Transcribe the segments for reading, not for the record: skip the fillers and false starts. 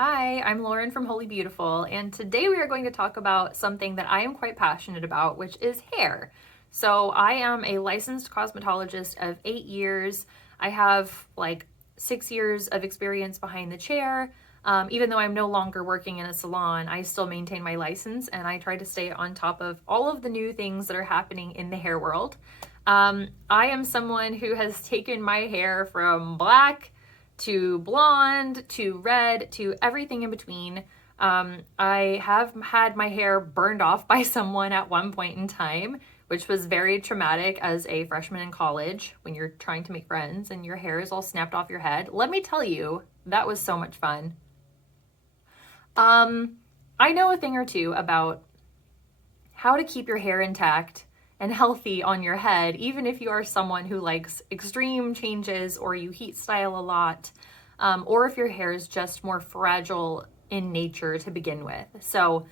Hi, I'm Lauren from Wholly Beautiful, and today we are going to talk about something that I am quite passionate about, which is hair. So I am a licensed cosmetologist of 8 years. I have like 6 years of experience behind the chair. Even though I'm no longer working in a salon, I still maintain my license and I try to stay on top of all of the new things that are happening in the hair world. I am someone who has taken my hair from black to blonde, to red, to everything in between. I have had my hair burned off by someone at one point in time, which was very traumatic as a freshman in college when you're trying to make friends and your hair is all snapped off your head. Let me tell you, that was so much fun. I know a thing or two about how to keep your hair intact and healthy on your head, even if you are someone who likes extreme changes or you heat style a lot, or if your hair is just more fragile in nature to begin with. So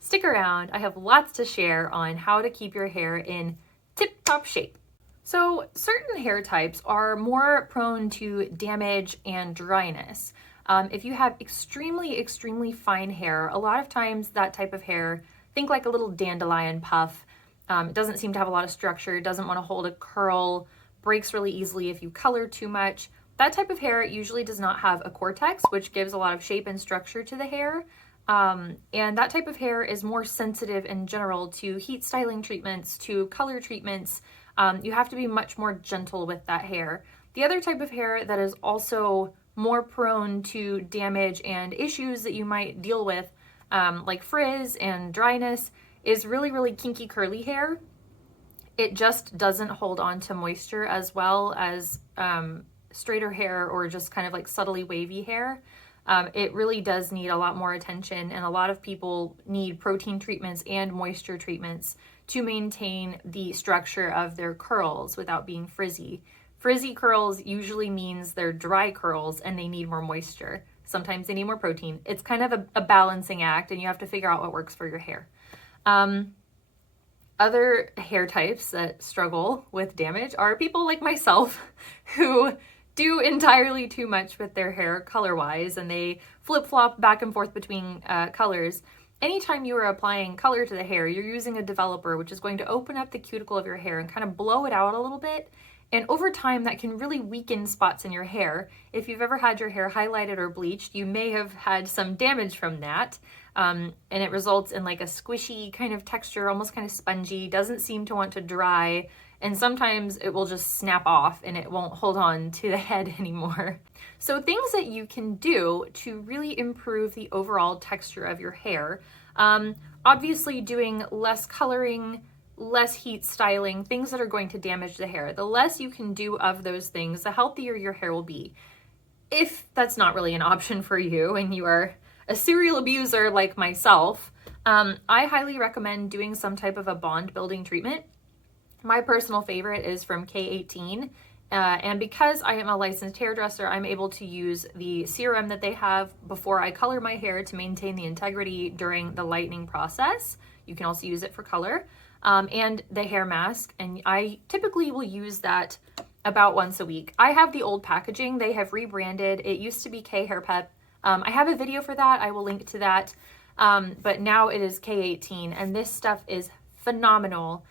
stick around. I have lots to share on how to keep your hair in tip-top shape. So certain hair types are more prone to damage and dryness. If you have extremely fine hair, a lot of times that type of hair, think like a little dandelion puff. It doesn't seem to have a lot of structure, doesn't want to hold a curl, breaks really easily if you color too much. That type of hair usually does not have a cortex, which gives a lot of shape and structure to the hair. And that type of hair is more sensitive in general to heat styling treatments, to color treatments. You have to be much more gentle with that hair. The other type of hair that is also more prone to damage and issues that you might deal with, like frizz and dryness, is really kinky curly hair. It just doesn't hold on to moisture as well as straighter hair or just kind of like subtly wavy hair. It really does need a lot more attention, and a lot of people need protein treatments and moisture treatments to maintain the structure of their curls without being frizzy. Frizzy curls usually means they're dry curls and they need more moisture. Sometimes they need more protein. It's kind of a balancing act, and you have to figure out what works for your hair. Other hair types that struggle with damage are people like myself who do entirely too much with their hair color-wise, and they flip-flop back and forth between colors. Anytime you are applying color to the hair, you're using a developer, which is going to open up the cuticle of your hair and kind of blow it out a little bit. And over time, that can really weaken spots in your hair. If you've ever had your hair highlighted or bleached, you may have had some damage from that. And it results in like a squishy kind of texture, almost kind of spongy, doesn't seem to want to dry. And sometimes it will just snap off and it won't hold on to the head anymore. So things that you can do to really improve the overall texture of your hair. Obviously doing less coloring, less heat styling, things that are going to damage the hair. The less you can do of those things, the healthier your hair will be. If that's not really an option for you and you are a serial abuser like myself, I highly recommend doing some type of a bond building treatment. My personal favorite is from K18. And because I am a licensed hairdresser, I'm able to use the serum that they have before I color my hair to maintain the integrity during the lightening process. You can also use it for color. And the hair mask, and I typically will use that about once a week. I have the old packaging. They have rebranded. It used to be K Hair Pep. I have a video for that. I will link to that. But now it is K18, and this stuff is phenomenal.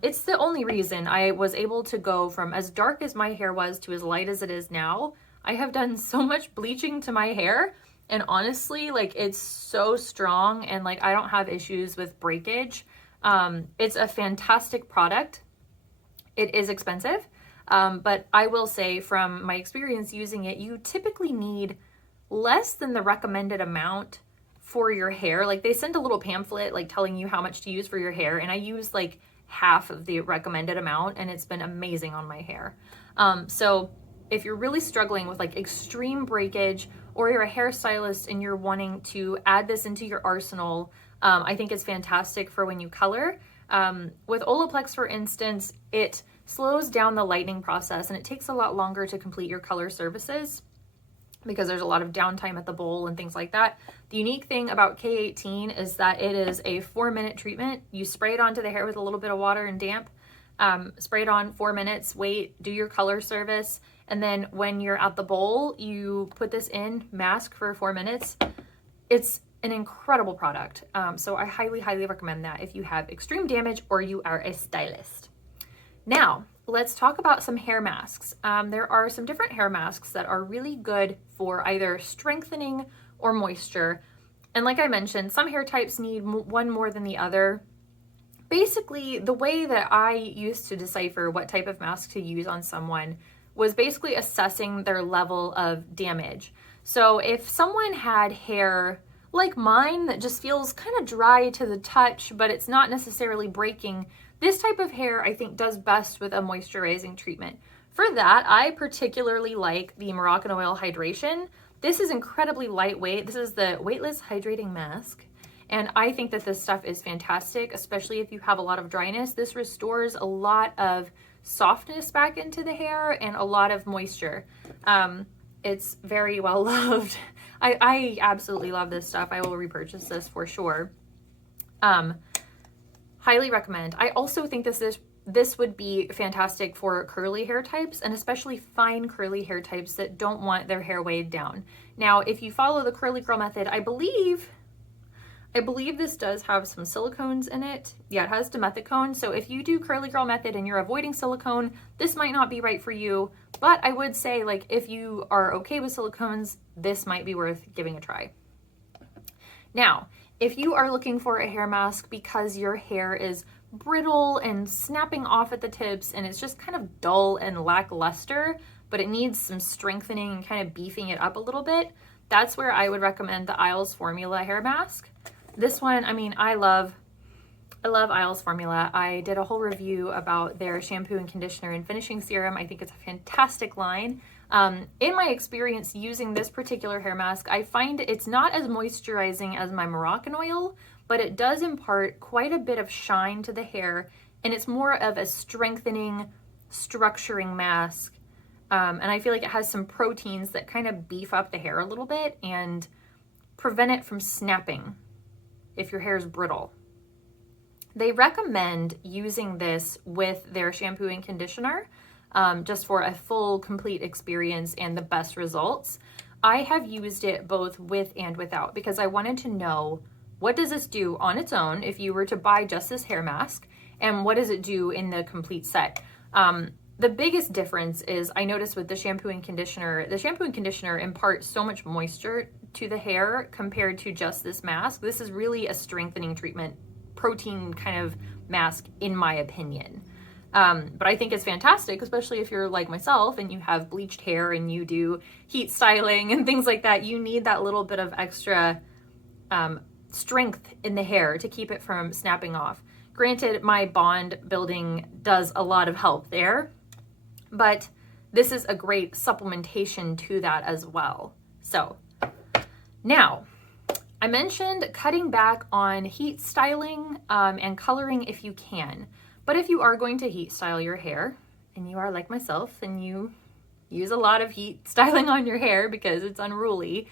It's the only reason I was able to go from as dark as my hair was to as light as it is now. I have done so much bleaching to my hair, and honestly, like, it's so strong, and like, I don't have issues with breakage. It's a fantastic product. It is expensive, but I will say from my experience using it, you typically need less than the recommended amount for your hair. Like, they send a little pamphlet like telling you how much to use for your hair, and I use like half of the recommended amount, and it's been amazing on my hair. So if you're really struggling with like extreme breakage, or you're a hairstylist and you're wanting to add this into your arsenal, I think it's fantastic for when you color. With Olaplex, for instance, it slows down the lightening process and it takes a lot longer to complete your color services because there's a lot of downtime at the bowl and things like that. The unique thing about K18 is that it is a 4-minute treatment. You spray it onto the hair with a little bit of water and damp, spray it on 4 minutes, wait, do your color service, and then when you're at the bowl, you put this in, mask for 4 minutes. it's an incredible product. So I highly, highly recommend that if you have extreme damage or you are a stylist. Now, let's talk about some hair masks. There are some different hair masks that are really good for either strengthening or moisture. And like I mentioned, some hair types need one more than the other. Basically, the way that I used to decipher what type of mask to use on someone was basically assessing their level of damage. So if someone had hair like mine that just feels kind of dry to the touch, but it's not necessarily breaking, this type of hair I think does best with a moisturizing treatment. For that, I particularly like the Moroccan Oil Hydration. This is incredibly lightweight. This is the weightless hydrating mask. And I think that this stuff is fantastic, especially if you have a lot of dryness. This restores a lot of softness back into the hair and a lot of moisture. It's very well loved. I absolutely love this stuff. I will repurchase this for sure. Highly recommend. I also think this would be fantastic for curly hair types, and especially fine curly hair types that don't want their hair weighed down. Now, if you follow the curly girl method, I believe this does have some silicones in it. Yeah, it has dimethicone. So if you do curly girl method and you're avoiding silicone, this might not be right for you. But I would say, like, if you are okay with silicones, this might be worth giving a try. Now, if you are looking for a hair mask because your hair is brittle and snapping off at the tips and it's just kind of dull and lackluster, but it needs some strengthening and kind of beefing it up a little bit, that's where I would recommend the Isles Formula hair mask. This one, I mean, I love Isles Formula. I did a whole review about their shampoo and conditioner and finishing serum. I think it's a fantastic line. In my experience using this particular hair mask, I find it's not as moisturizing as my Moroccan oil, but it does impart quite a bit of shine to the hair, and it's more of a strengthening, structuring mask. And I feel like it has some proteins that kind of beef up the hair a little bit and prevent it from snapping if your hair is brittle. They recommend using this with their shampoo and conditioner just for a full, complete experience and the best results. I have used it both with and without because I wanted to know, what does this do on its own if you were to buy just this hair mask, and what does it do in the complete set? The biggest difference is I noticed with the shampoo and conditioner imparts so much moisture to the hair compared to just this mask. This is really a strengthening treatment, protein kind of mask in my opinion. But I think it's fantastic, especially if you're like myself and you have bleached hair and you do heat styling and things like that. You need that little bit of extra strength in the hair to keep it from snapping off. Granted, my bond building does a lot of help there, but this is a great supplementation to that as well. So now, I mentioned cutting back on heat styling and coloring if you can. But if you are going to heat style your hair, and you are like myself and you use a lot of heat styling on your hair because it's unruly,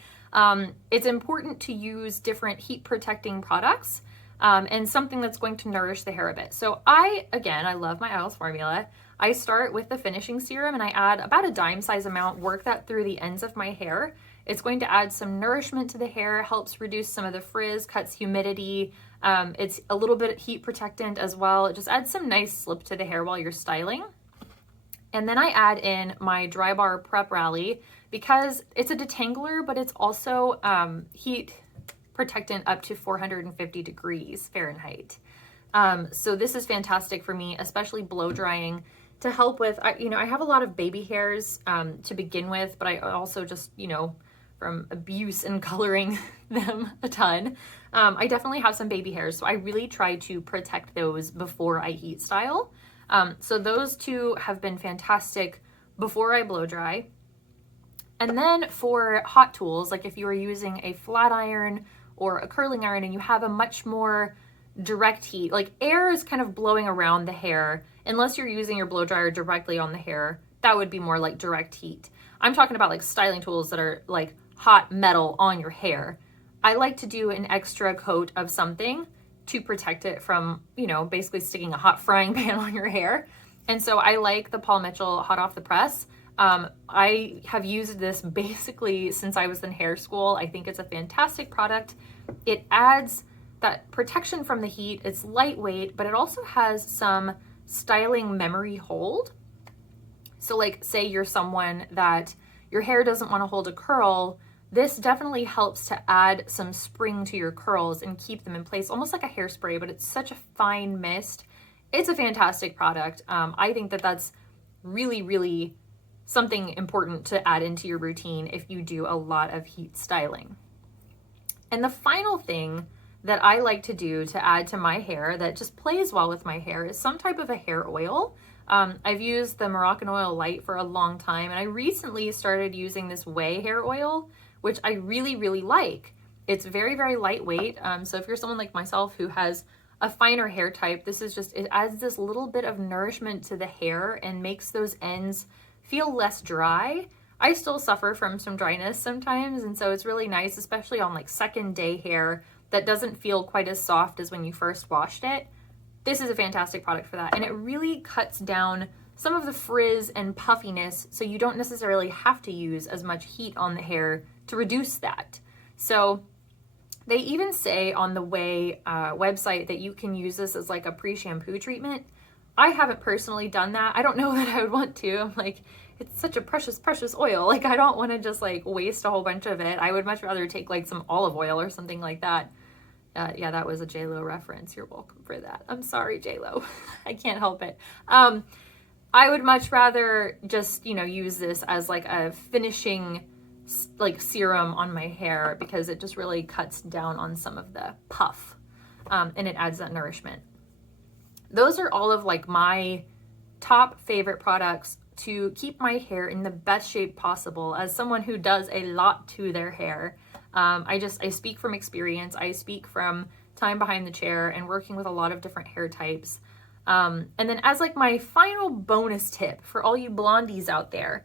it's important to use different heat protecting products and something that's going to nourish the hair a bit. So I love my Isles Formula. I start with the finishing serum and I add about a dime size amount, work that through the ends of my hair. It's going to add some nourishment to the hair, helps reduce some of the frizz, cuts humidity. It's a little bit heat protectant as well. It just adds some nice slip to the hair while you're styling. And then I add in my Dry Bar Prep Rally because it's a detangler, but it's also heat protectant up to 450 degrees Fahrenheit. So this is fantastic for me, especially blow drying, to help with, I have a lot of baby hairs to begin with, but I also just, from abuse and coloring them a ton, I definitely have some baby hairs. So I really try to protect those before I heat style. So those two have been fantastic before I blow dry. And then for hot tools, like if you are using a flat iron or a curling iron and you have a much more direct heat, like air is kind of blowing around the hair, unless you're using your blow dryer directly on the hair, that would be more like direct heat. I'm talking about like styling tools that are like hot metal on your hair. I like to do an extra coat of something to protect it from, basically sticking a hot frying pan on your hair. And so I like the Paul Mitchell Hot Off the Press. I have used this basically since I was in hair school. I think it's a fantastic product. It adds that protection from the heat. It's lightweight, but it also has some styling memory hold. So like say you're someone that your hair doesn't want to hold a curl, this definitely helps to add some spring to your curls and keep them in place, almost like a hairspray, but it's such a fine mist. It's a fantastic product. I think that that's really, really something important to add into your routine if you do a lot of heat styling. And the final thing that I like to do to add to my hair that just plays well with my hair is some type of a hair oil. I've used the Moroccan Oil Light for a long time, and I recently started using this Whey hair oil, which I really, really like. It's very, very lightweight. So if you're someone like myself who has a finer hair type, this is just, it adds this little bit of nourishment to the hair and makes those ends feel less dry. I still suffer from some dryness sometimes, and so it's really nice, especially on like second day hair that doesn't feel quite as soft as when you first washed it. This is a fantastic product for that, and it really cuts down some of the frizz and puffiness, so you don't necessarily have to use as much heat on the hair to reduce that. So they even say on the Whey website that you can use this as like a pre-shampoo treatment. I haven't personally done that. I don't know that I would want to. I'm like, it's such a precious, precious oil. Like, I don't want to just like waste a whole bunch of it. I would much rather take like some olive oil or something like that. Yeah, that was a JLo reference. You're welcome for that. I'm sorry, JLo. I can't help it. I would much rather just, you know, use this as like a finishing like serum on my hair because it just really cuts down on some of the puff, and it adds that nourishment. Those are all of like my top favorite products to keep my hair in the best shape possible as someone who does a lot to their hair. I speak from experience. I speak from time behind the chair and working with a lot of different hair types. And then as like my final bonus tip for all you blondies out there,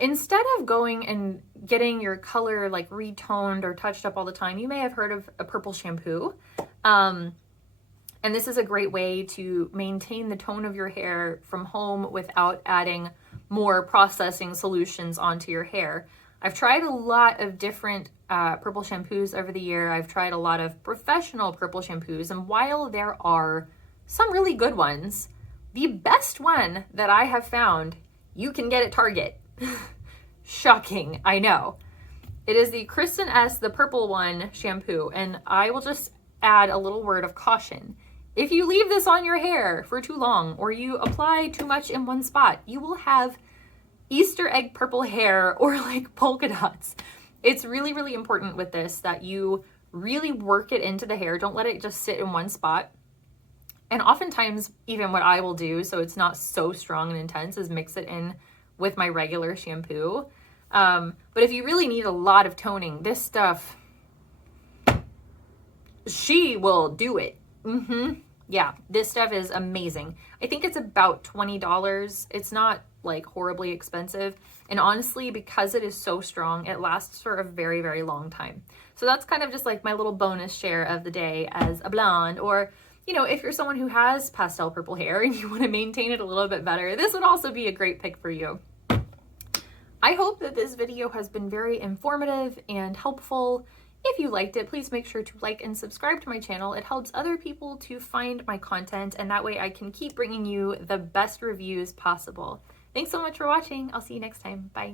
instead of going and getting your color like retoned or touched up all the time, you may have heard of a purple shampoo. And this is a great way to maintain the tone of your hair from home without adding more processing solutions onto your hair. I've tried a lot of different purple shampoos over the year. I've tried a lot of professional purple shampoos, and while there are some really good ones, the best one that I have found you can get at Target. Shocking, I know. It is the Kristen S, the purple one shampoo, and I will just add a little word of caution. If you leave this on your hair for too long or you apply too much in one spot, you will have Easter egg purple hair or like polka dots. It's really, really important with this that you really work it into the hair. Don't let it just sit in one spot. And oftentimes, even what I will do, so it's not so strong and intense, is mix it in with my regular shampoo. But if you really need a lot of toning, this stuff, she will do it. Yeah, this stuff is amazing. I think it's about $20. It's not like horribly expensive. And honestly, because it is so strong, it lasts for a very, very long time. So that's kind of just like my little bonus share of the day as a blonde, or, you know, if you're someone who has pastel purple hair and you want to maintain it a little bit better, this would also be a great pick for you. I hope that this video has been very informative and helpful. If you liked it, please make sure to like and subscribe to my channel. It helps other people to find my content, and that way I can keep bringing you the best reviews possible. Thanks so much for watching. I'll see you next time. Bye.